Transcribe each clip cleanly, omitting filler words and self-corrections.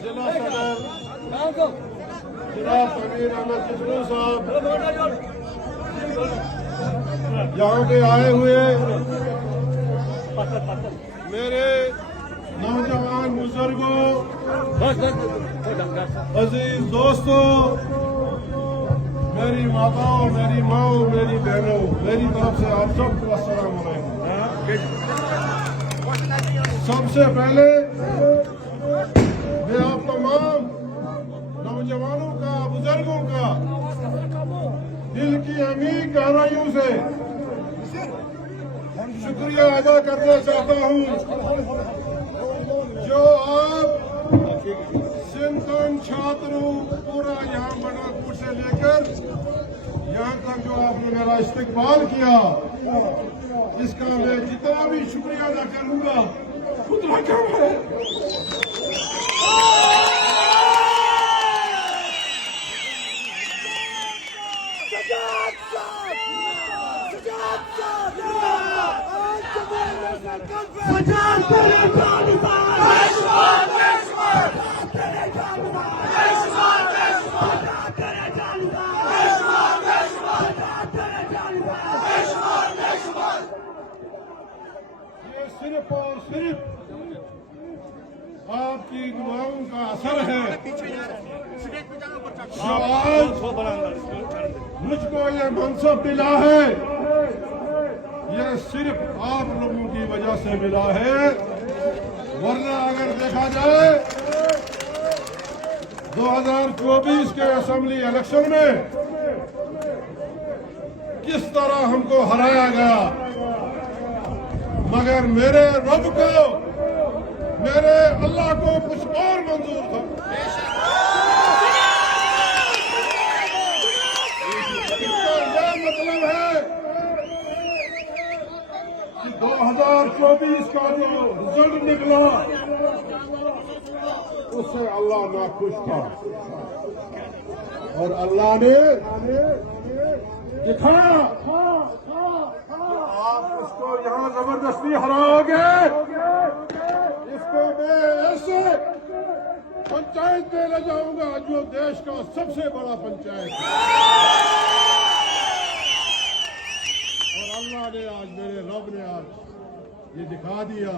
जिला सदर जनाब अमीर अहमद किचलू साहब यहाँ पे आए हुए मेरे नौजवान बुजुर्गों, अजीज दोस्तों, मेरी माताओं, मेरी माओ, मेरी बहनों, मेरी तरफ से आप सबको अस्सलाम वालेकुम। सबसे पहले मैं आप तमाम नौजवानों का, बुजुर्गों का दिल की अमीर गहराइयों से शुक्रिया अदा करना चाहता हूँ, जो आप सिंधन छात्रों पूरा यहाँ बनापुर से लेकर यहाँ तक जो आपने मेरा इस्तकबाल किया, इसका मैं जितना भी शुक्रिया अदा करूँगा उतना कम है। ये सिर्फ और सिर्फ आपकी दुआओं का असर है जो आज मुझको ये मनसब मिला है। ये सिर्फ आप लोगों की वजह से मिला है, वरना अगर देखा जाए 2024 के असेंबली इलेक्शन में किस तरह हमको हराया गया, मगर मेरे रब को, मेरे अल्लाह को कुछ और मंजूर था। इसका यह मतलब है कि 2024 का जो रिजल्ट निकला उससे अल्लाह नाखुश था और अल्लाह ने दिखाया आप इसको यहाँ जबरदस्ती हराओगे, इसको मैं ऐसे पंचायत में ले जाऊंगा जो देश का सबसे बड़ा पंचायत है। और अल्लाह ने आज, मेरे रब ने आज ये दिखा दिया।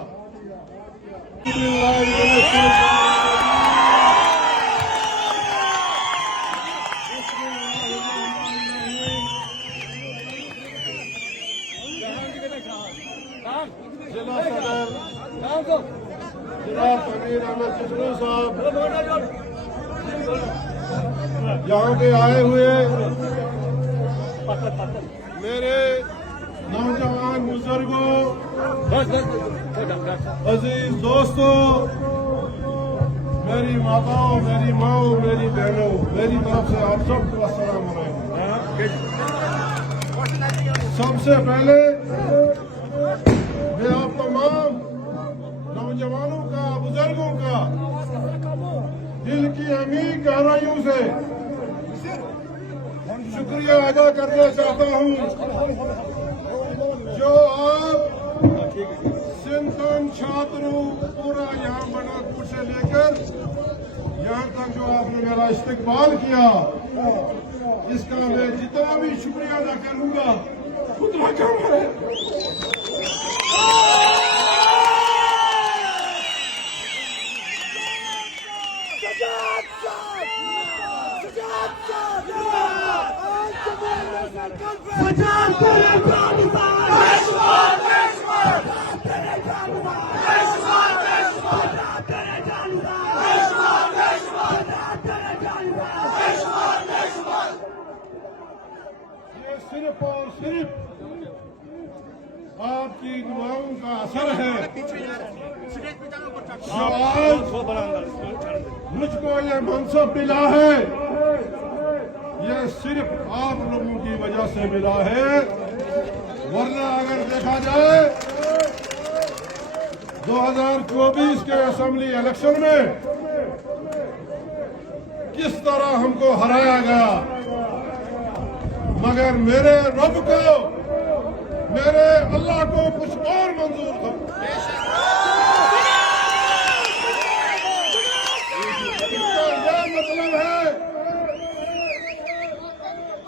जिला सदर जनाब अमीर अहमद किचलू साहब यहाँ पे आए हुए मेरे नौजवान बुजुर्गों, अजीज दोस्तों, मेरी माताओं, मेरी माओ, मेरी बहनों, मेरी तरफ से आप सबको अस्सलाम वालेकुम। सबसे पहले मैं आप तमाम नौजवानों का, बुजुर्गों का दिल की अमीर गहराइयों से शुक्रिया अदा करना चाहता हूँ, जो आप सिंधन छात्रों पूरा यहाँ बनापुर से लेकर यहाँ तक जो आपने मेरा इस्तकबाल किया, इसका मैं जितना भी शुक्रिया अदा करूँगा उतना कम है। ये सिर्फ और सिर्फ आपकी दुआओं का असर है जो आज मुझको ये मनसब मिला है। ये सिर्फ आप लोगों की वजह से मिला है, वरना अगर देखा जाए 2024 के असेंबली इलेक्शन में किस तरह हमको हराया गया, मगर मेरे रब को, मेरे अल्लाह को कुछ और मंजूर था। इसका यह मतलब है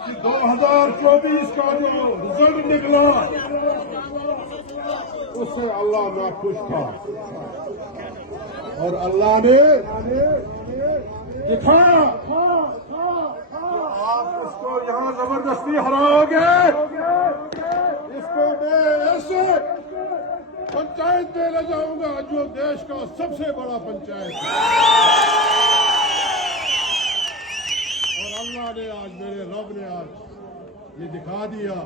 कि 2024 का जो रिजल्ट निकला उससे अल्लाह नाखुश था और अल्लाह ने दिखाया आप इसको यहाँ जबरदस्ती हराओगे। इसको मैं ऐसे पंचायत में ले जाऊंगा जो देश का सबसे बड़ा पंचायत है। और अल्लाह ने आज, मेरे रब ने आज ये दिखा दिया।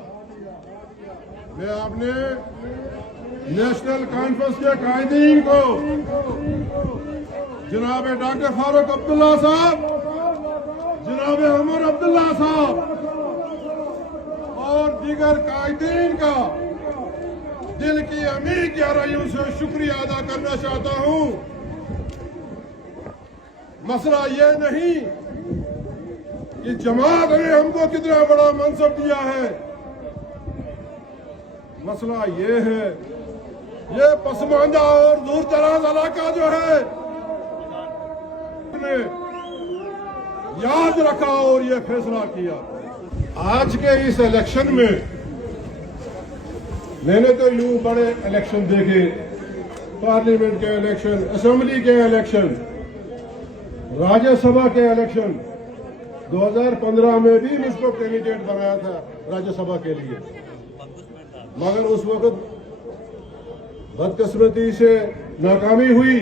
मैं आपने नेशनल कॉन्फ्रेंस के कायदीन को, जनाब डॉक्टर फारूक अब्दुल्ला साहब, जनाब उमर अब्दुल्ला साहब और दीगर कायदीन का दिल की अमीर गहराइयों से शुक्रिया अदा करना चाहता हूं। मसला ये नहीं कि जमात ने हमको कितना बड़ा मनसब दिया है, मसला ये है, ये पसमानदा और दूर दराज इलाका जो है ने याद रखा और ये फैसला किया। आज के इस इलेक्शन में मैंने तो यूं बड़े इलेक्शन देखे, पार्लियामेंट के इलेक्शन, असेंबली के इलेक्शन, राज्यसभा के इलेक्शन। 2015 में भी मुझको कैंडिडेट बनाया था राज्यसभा के लिए, मगर उस वक्त बदकिस्मती से नाकामी हुई।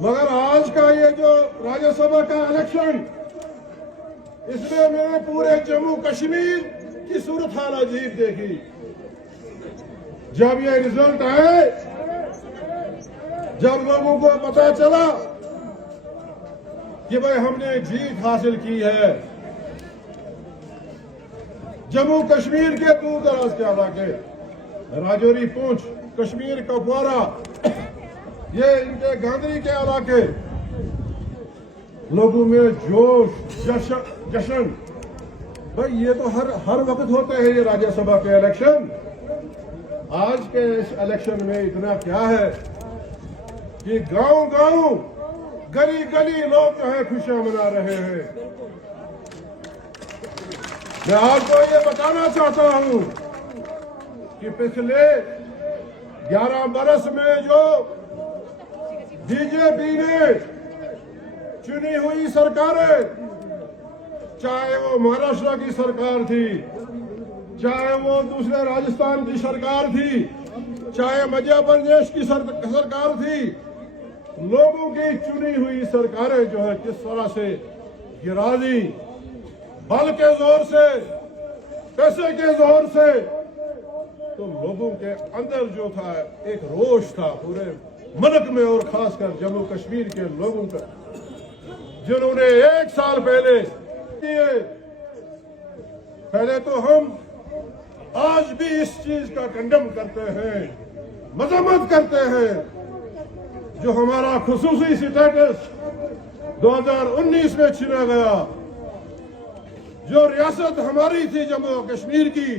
मगर आज का ये जो राज्यसभा का इलेक्शन, इसमें मैंने पूरे जम्मू कश्मीर की सूरत हाल अजीब देखी। जब ये रिजल्ट आए, जब लोगों को पता चला कि भाई हमने जीत हासिल की है, जम्मू कश्मीर के दूर दराज के इलाके, राजौरी, पुंछ, कश्मीर, कुपवारा, ये इनके गांधरी के इलाके, लोगों में जोश, जश्न। भाई ये तो हर वक्त होते हैं ये राज्यसभा के इलेक्शन। आज के इस इलेक्शन में इतना क्या है कि गांव-गांव, गली-गली लोग जो है खुशियां मना रहे हैं। मैं आपको ये बताना चाहता हूं कि पिछले 11 बरस में जो बीजेपी ने चुनी हुई सरकारें, चाहे वो महाराष्ट्र की सरकार थी, चाहे वो दूसरे राजस्थान की सरकार थी, चाहे मध्य प्रदेश की सरकार थी, लोगों की चुनी हुई सरकारें जो है किस तरह से गिरा दी, बल के जोर से, पैसे के जोर से। तो लोगों के अंदर जो था एक रोष था पूरे मुल्क में, और खासकर जम्मू कश्मीर के लोगों का, जिन्होंने 1 साल पहले तो हम आज भी इस चीज का कंडेम करते हैं, मजम्मत करते हैं, जो हमारा खुसूसी स्टेटस 2019 में छीना गया, जो रियासत हमारी थी जम्मू कश्मीर की,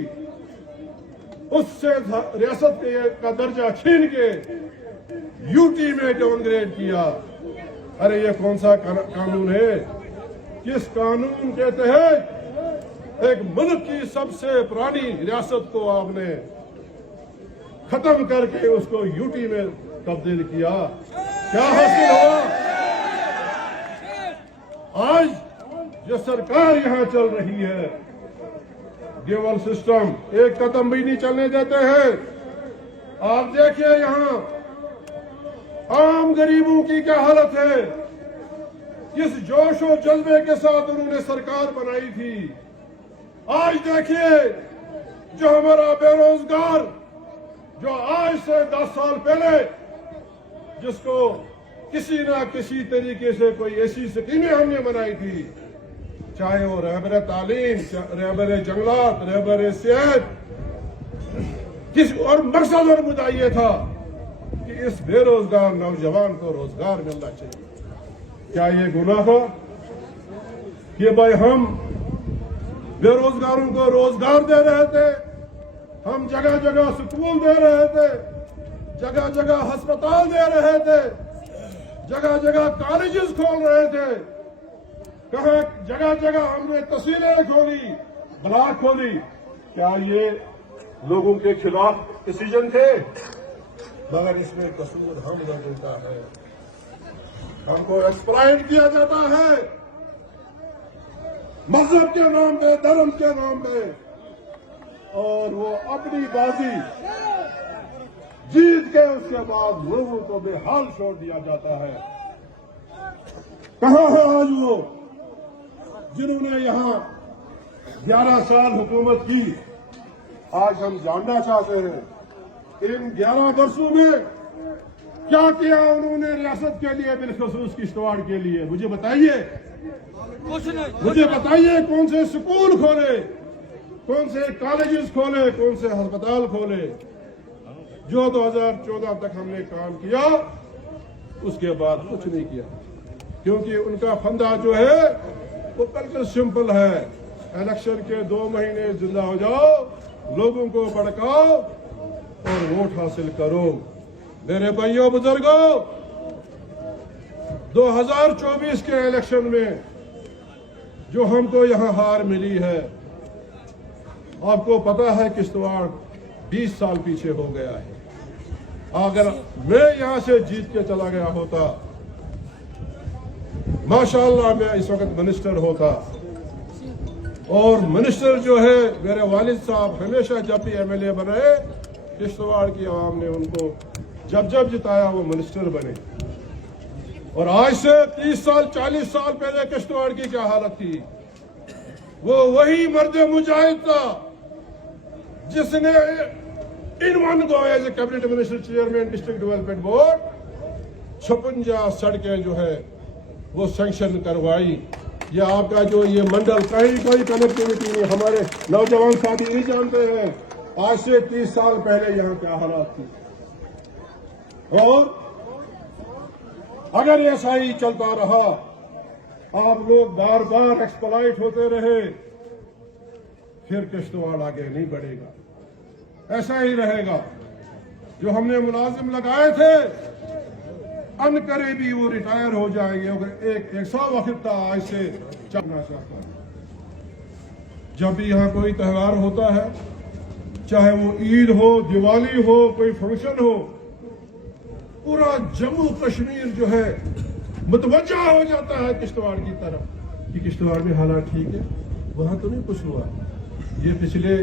उससे रियासत का दर्जा छीन के यूटी में डाउनग्रेड किया। अरे ये कौन सा कानून है? किस कानून के तहत एक मुल्क की सबसे पुरानी रियासत को आपने खत्म करके उसको यूटी में तब्दील किया? क्या हासिल हुआ? आज जो सरकार यहां चल रही है, ड्यूअल सिस्टम, एक कदम भी नहीं चलने देते हैं। आप देखिए यहां आम गरीबों की क्या हालत है, किस जोश और जज्बे के साथ उन्होंने सरकार बनाई थी। आज देखिए जो हमारा बेरोजगार, जो आज से 10 साल पहले जिसको किसी ना किसी तरीके से कोई ऐसी स्कीमें हमने बनाई थी, चाहे वो रहबर तालीम, रहबर जंगलात, रहबर सेहत, किस और मकसद और मुद्दा ये था कि इस बेरोजगार नौजवान को रोजगार मिलना चाहिए। क्या ये गुनाह हो कि भाई हम बेरोजगारों को रोजगार दे रहे थे, हम जगह जगह स्कूल दे रहे थे, जगह जगह अस्पताल दे रहे थे, जगह जगह कॉलेजेस खोल रहे थे, कहा जगह जगह हमने तहसीलें खोली, ब्लॉक खोली। क्या ये लोगों के खिलाफ डिसीजन थे? मगर इसमें कसूर हम लोगों का है। हमको एक्सप्लॉइट किया जाता है मजहब के नाम पे, धर्म के नाम पे, और वो अपनी बाजी जीत के उसके बाद लोगों को बेहाल छोड़ दिया जाता है। कहां है आज वो जिन्होंने यहां 11 साल हुकूमत की? आज हम जानना चाहते हैं इन 11 वर्षों में क्या किया उन्होंने रियासत के लिए, बिलखसूस किश्तवाड़ के लिए। मुझे बताइए, मुझे बताइए कौन से स्कूल खोले, कौन से कॉलेजेस खोले, कौन से अस्पताल खोले। जो 2014 तक हमने काम किया उसके बाद कुछ नहीं किया, क्योंकि उनका फंदा जो है वो बिल्कुल सिंपल है। इलेक्शन के 2 महीने जिंदा हो जाओ, लोगों को भड़काओ और वोट हासिल करो। मेरे भाइयों बुजुर्गों, 2024 के इलेक्शन में जो हमको यहां हार मिली है, आपको पता है किश्तवाड़ 20 साल पीछे हो गया है। अगर मैं यहां से जीत के चला गया होता, माशाअल्लाह मैं इस वक्त मिनिस्टर होता। और मिनिस्टर जो है मेरे वालिद साहब हमेशा जब भी एमएलए बने, किश्तवाड़ की आवाम ने उनको जब जब जिताया वो मिनिस्टर बने। और आज से 30 साल 40 साल पहले किश्तवाड़ की क्या हालत थी? वो वही मर्द मुजाहिद था जिसने in one go as a cabinet minister chairman district development board 56 सड़कें जो है वो सैंक्शन करवाई। या आपका जो ये मंडल कहीं कोई कनेक्टिविटी नहीं, हमारे नौजवान साथी नहीं जानते हैं आज से 30 साल पहले यहाँ क्या हालात थी। और अगर ऐसा ही चलता रहा, आप लोग बार बार एक्सप्लॉइट होते रहे, फिर किश्तवाड़ आगे नहीं बढ़ेगा, ऐसा ही रहेगा। जो हमने मुलाजिम लगाए थे अनकरीबी वो रिटायर हो जाएंगे। अगर एक ऐसा वक्त था आज से चलना चाहता है। जब भी यहाँ कोई त्यौहार होता है, चाहे वो ईद हो, दिवाली हो, कोई फंक्शन हो, पूरा जम्मू कश्मीर जो है मुतवज्जा हो जाता है किश्तवाड़ की तरफ कि किश्तवाड़ में हालात ठीक है। वहां तो नहीं कुछ हुआ। ये पिछले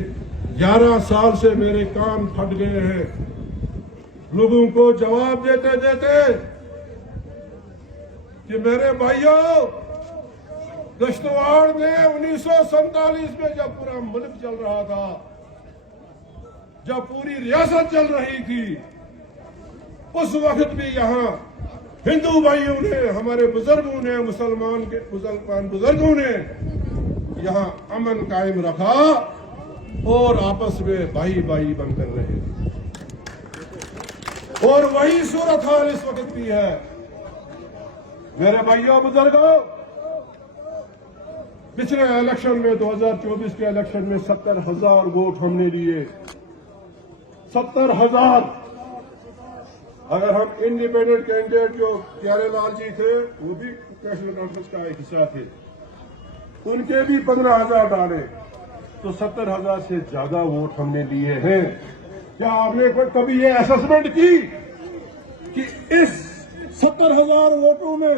11 साल से मेरे कान फट गए हैं लोगों को जवाब देते देते कि मेरे भाइयों, किश्तवाड़ में 1947 में जब पूरा मुल्क चल रहा था, जब पूरी रियासत चल रही थी, उस वक्त भी यहाँ हिंदू भाइयों ने, हमारे बुजुर्गों ने, मुसलमान बुजुर्गों ने यहाँ अमन कायम रखा और आपस में भाई भाई बनकर रहे। और वही सूरत हाल इस वक्त भी है। मेरे भाइयों बुजुर्गों, पिछले इलेक्शन में 2024 के इलेक्शन में 70,000 वोट हमने लिए। 70,000। अगर हम इंडिपेंडेंट कैंडिडेट जो प्यारे लाल जी थे, वो भी नेशनल कॉन्फ्रेंस का एक हिस्सा थे, उनके भी 15,000 डाले, तो 70,000 से ज्यादा वोट हमने लिए हैं। क्या आपने कभी ये असेसमेंट की कि इस 70,000 वोटों में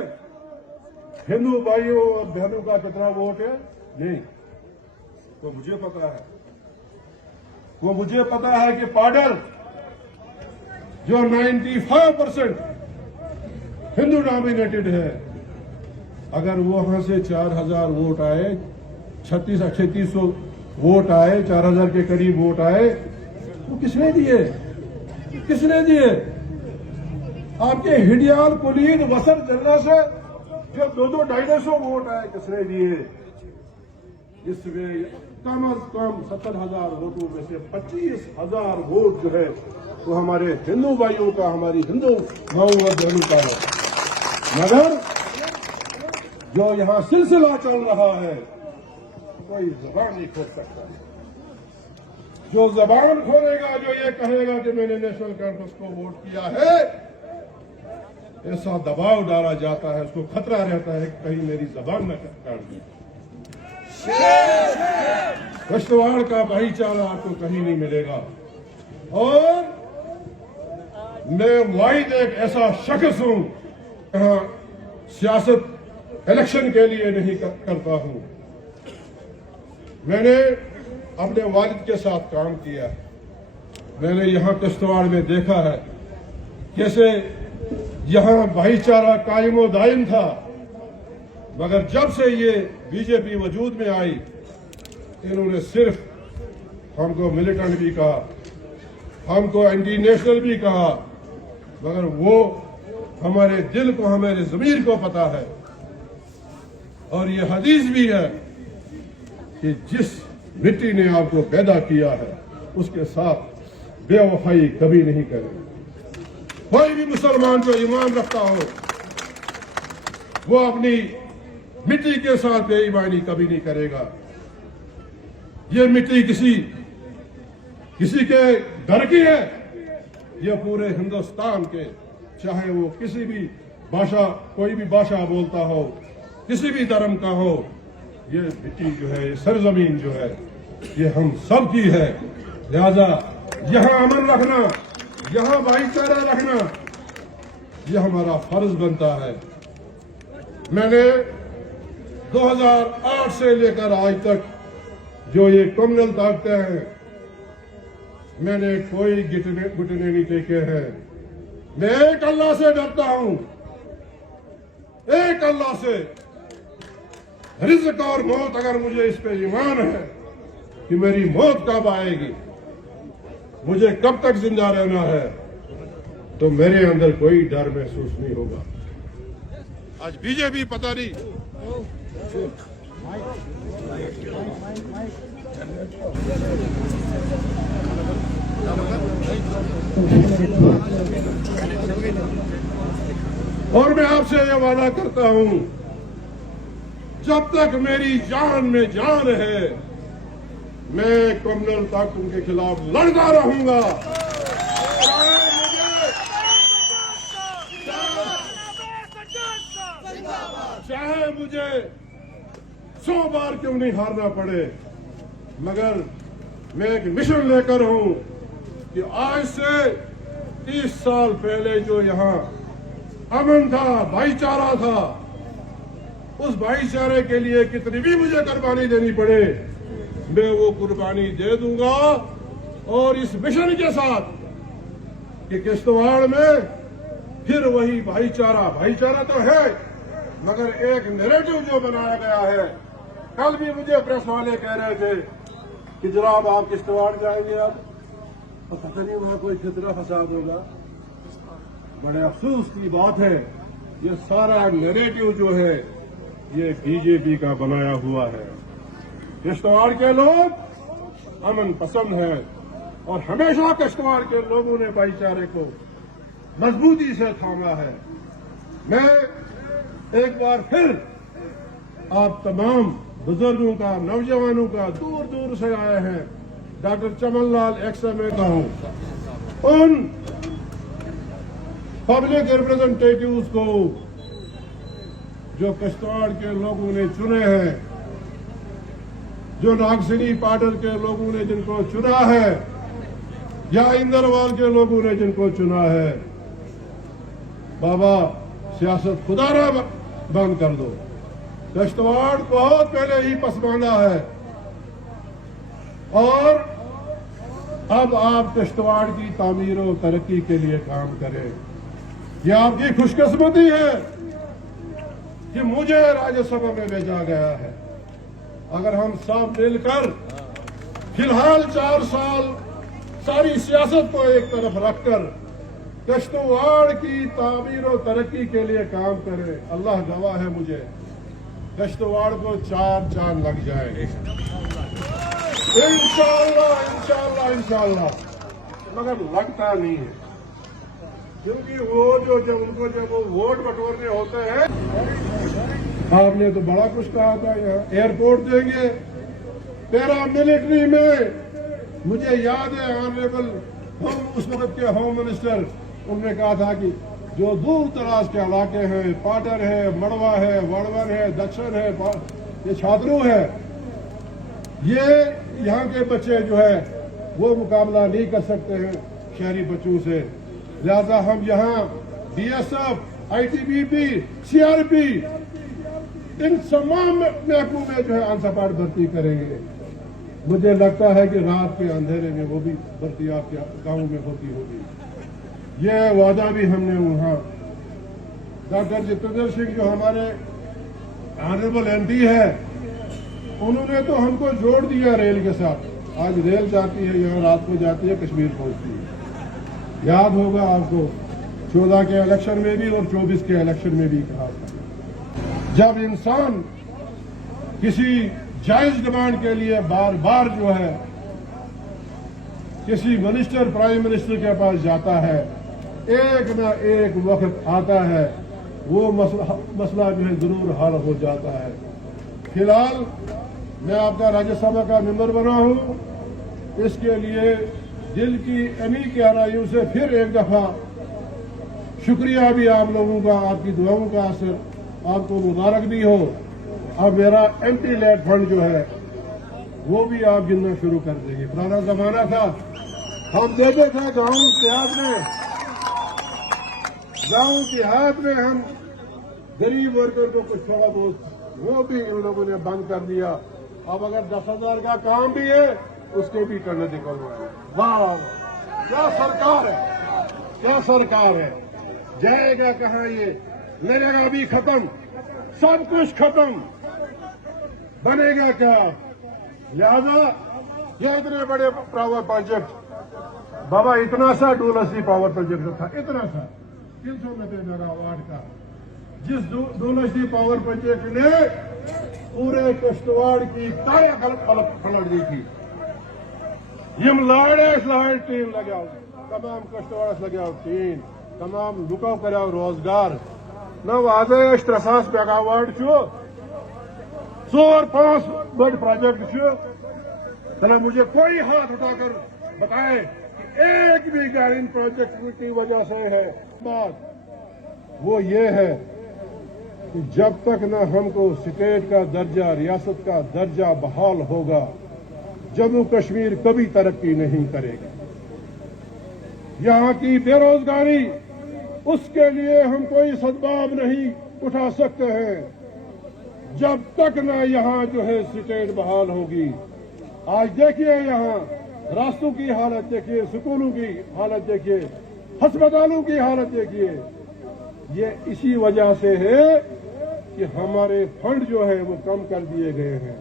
हिंदू भाइयों और बहनों का कितना वोट है? नहीं। तो मुझे पता है, वो मुझे पता है कि पाडर जो 95% हिंदू डोमिनेटेड है, अगर वो वहां से 4,000 वोट आए, 3600 वोट आए, 4,000 के करीब वोट आए, तो किसने दिए? किसने दिए? आपके हिडियाल कुलीद वसर जल्ला से जो 200-250 वोट आए, किसने दिए? इसमें कम अज कम 70,000 वोटों में से 25,000 वोट जो है वो हमारे हिंदू भाइयों का, हमारी हिंदू माओ और बहनों का है। मगर जो यहाँ सिलसिला चल रहा है, कोई जबान नहीं खोल सकता। जो जबान खोलेगा, जो ये कहेगा कि मैंने नेशनल कॉन्फ्रेंस को वोट किया है, ऐसा दबाव डाला जाता है, उसको खतरा रहता है कि कहीं मेरी जबान न काट दी। किश्तवाड़ का भाईचारा आपको कहीं नहीं मिलेगा। और मैं वाहिद एक ऐसा शख्स हूं जहां सियासत इलेक्शन के लिए नहीं करता हूं। मैंने अपने वालिद के साथ काम किया है। मैंने यहां किश्तवाड़ में देखा है कैसे यहां भाईचारा कायम व दायम था। मगर जब से ये बीजेपी वजूद में आई, इन्होंने सिर्फ हमको मिलिटेंट भी कहा, हमको एंटी नेशनल भी कहा, मगर वो हमारे दिल को, हमारे ज़मीर को पता है। और ये हदीस भी है कि जिस मिट्टी ने आपको पैदा किया है, उसके साथ बेवफाई कभी नहीं करें। कोई भी मुसलमान जो ईमान रखता हो, वो अपनी मिट्टी के साथ बेईमानी कभी नहीं करेगा। ये मिट्टी किसी के घर की है, ये पूरे हिंदुस्तान के, चाहे वो किसी भी भाषा, कोई भी भाषा बोलता हो, किसी भी धर्म का हो, ये मिट्टी जो है, ये सरजमीन जो है, ये हम सब की है। लिहाजा यहाँ अमन रखना, यहाँ भाईचारा रखना, ये हमारा फर्ज बनता है। मैंने 2008 से लेकर आज तक जो ये कम्युनल ताकतें हैं, मैंने कोई घुटने नहीं टेके हैं। मैं एक अल्लाह से डरता हूं, एक अल्लाह से। रिज़्क़ और मौत, अगर मुझे इस पे ईमान है कि मेरी मौत कब आएगी, मुझे कब तक जिंदा रहना है, तो मेरे अंदर कोई डर महसूस नहीं होगा। आज बीजेपी पता नहीं और मैं आपसे यह वादा करता हूं, जब तक मेरी जान में जान है, मैं कम्युनल ताकतों के खिलाफ लड़ता रहूंगा। चाहे मुझे 100 बार क्यों नहीं हारना पड़े, मगर मैं एक मिशन लेकर हूं कि आज से 30 साल पहले जो यहाँ अमन था, भाईचारा था, उस भाईचारे के लिए कितनी भी मुझे कुर्बानी देनी पड़े, मैं वो कुर्बानी दे दूंगा। और इस मिशन के साथ कि किश्तवाड़ में फिर वही भाईचारा तो है, मगर एक नैरेटिव जो बनाया गया है। कल भी मुझे प्रेस वाले कह रहे थे कि जनाब आप किश्तवाड़ जाएंगे, अब तो पता नहीं वहां कोई कितना फसाद होगा। बड़े अफसोस की बात है, ये सारा नैरेटिव जो है ये बीजेपी का बनाया हुआ है। किश्तवाड़ के लोग अमन पसंद हैं और हमेशा किश्तवाड़ के लोगों ने भाईचारे को मजबूती से थामा है। मैं एक बार फिर आप तमाम बुजुर्गों का, नौजवानों का, दूर दूर से आए हैं, डॉक्टर चमन लाल एक्सएमए का हूं, उन पब्लिक रिप्रेजेंटेटिव्स को जो किश्तवाड़ के लोगों ने चुने हैं, जो नागसिनी पाटर के लोगों ने जिनको चुना है, या इंदरवाल के लोगों ने जिनको चुना है, बाबा सियासत खुदारा बंद कर दो। किश्तवाड़ बहुत पहले ही पसमानदा है और अब आप किश्तवाड़ की तामीर और तरक्की के लिए काम करें। यह आपकी खुशकिस्मती है कि मुझे राज्यसभा में भेजा गया है। अगर हम सब मिलकर फिलहाल 4 साल सारी सियासत को एक तरफ रखकर किश्तवाड़ की तामीर और तरक्की के लिए काम करें, अल्लाह गवाह है, मुझे किश्तवाड़ को 4 चांद लग जाएंगे इंशाअल्लाह इंशाअल्लाह इंशाअल्लाह। मगर लगता नहीं है, क्योंकि वो जब वो वोट बटोरने होते हैं, आपने तो बड़ा कुछ कहा था, यहाँ एयरपोर्ट देंगे, पैरामिलिट्री में मुझे याद है ऑनरेबल उस वक्त के होम मिनिस्टर, उन्होंने कहा था कि जो दूर दराज के इलाके हैं, पाटर है, मड़वा है, वड़वन है, दक्षिण है, ये छात्रों है, ये यहाँ के बच्चे जो है वो मुकाबला नहीं कर सकते हैं शहरी बच्चों से, लिहाजा हम यहाँ बीएसएफ, आईटीबीपी, सीआरपी इन तमाम महकमों में जो है अनसपाट भर्ती करेंगे। मुझे लगता है कि रात के अंधेरे में वो भी भर्ती आपके गाँव में होती होगी। ये वादा भी हमने वहाँ डॉक्टर जितेंद्र सिंह जो हमारे ऑनरेबल एमपी है, उन्होंने तो हमको जोड़ दिया रेल के साथ। आज रेल जाती है, यहाँ रात को जाती है, कश्मीर पहुंचती है। याद होगा आपको 14 के इलेक्शन में भी और 24 के इलेक्शन में भी कहा था, जब इंसान किसी जायज डिमांड के लिए बार बार जो है किसी मिनिस्टर, प्राइम मिनिस्टर के पास जाता है, एक न एक वक्त आता है वो मसला जो है जरूर हल हो जाता है। फिलहाल मैं आपका राज्यसभा का मेंबर बना हूं, इसके लिए दिल की अमी गहराइयों से फिर एक दफा शुक्रिया भी आप लोगों का, आपकी दुआओं का असर, आपको मुबारक भी हो। अब मेरा एंटी लैट फंड जो है वो भी आप गिनना शुरू कर देंगे। पुराना जमाना था, हम देते थे गाँव देहात में हम गरीब वर्कर को कुछ थोड़ा बहुत, वो भी इन लोगों ने बंद कर दिया। अब अगर 10,000 का काम भी है उसके भी करने निकलवाए। वाह, क्या सरकार है, क्या सरकार है। जाएगा कहाँ ये, लगेगा भी खत्म, सब कुछ खत्म, बनेगा क्या। लिहाजा ये इतने बड़े पावर प्रोजेक्ट, बाबा इतना सा डोलसी पावर प्रोजेक्ट था, इतना सा 390 मेगावाट का, जिस डोलसी पावर प्रोजेक्ट ने पूरे किश्तवाड़ की काया पलट दी थी। यम लाड़ टीन लगाओ, तमाम किश्तवाड़ लगाओ टीन, तमाम लुको कराओ रोजगार न आज 300 मेगावाट 4-5 बड़ प्रोजेक्ट चला। मुझे कोई हाथ उठाकर बताए कि एक भी इन प्रोजेक्ट की वजह से है। बात वो ये है कि जब तक न हमको स्टेट का दर्जा, रियासत का दर्जा बहाल होगा, जम्मू कश्मीर कभी तरक्की नहीं करेगा। यहाँ की बेरोजगारी, उसके लिए हम कोई सदबाब नहीं उठा सकते हैं जब तक न यहाँ जो है स्टेट बहाल होगी। आज देखिए यहाँ रास्तों की हालत देखिए, स्कूलों की हालत देखिए, अस्पतालों की हालत देखिए। ये इसी वजह से है कि हमारे फंड जो है वो कम कर दिए गए हैं।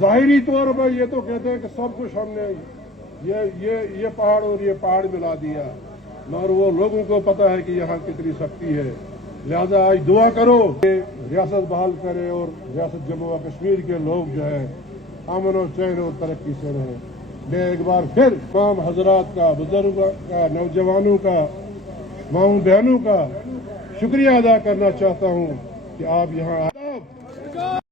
जाहिरी तौर पर ये तो कहते हैं कि सब कुछ हमने ये पहाड़ और ये पहाड़ मिला दिया, मगर वो लोगों को पता है कि यहाँ कितनी शक्ति है। लिहाजा आज दुआ करो कि रियासत बहाल करे और रियासत जम्मू और कश्मीर के लोग जो है अमन और चैन और तरक्की से रहे। मैं एक बार फिर तमाम हजरात का, बुजुर्गों का, नौजवानों का, माओ बहनों का शुक्रिया अदा करना चाहता हूँ कि आप यहाँ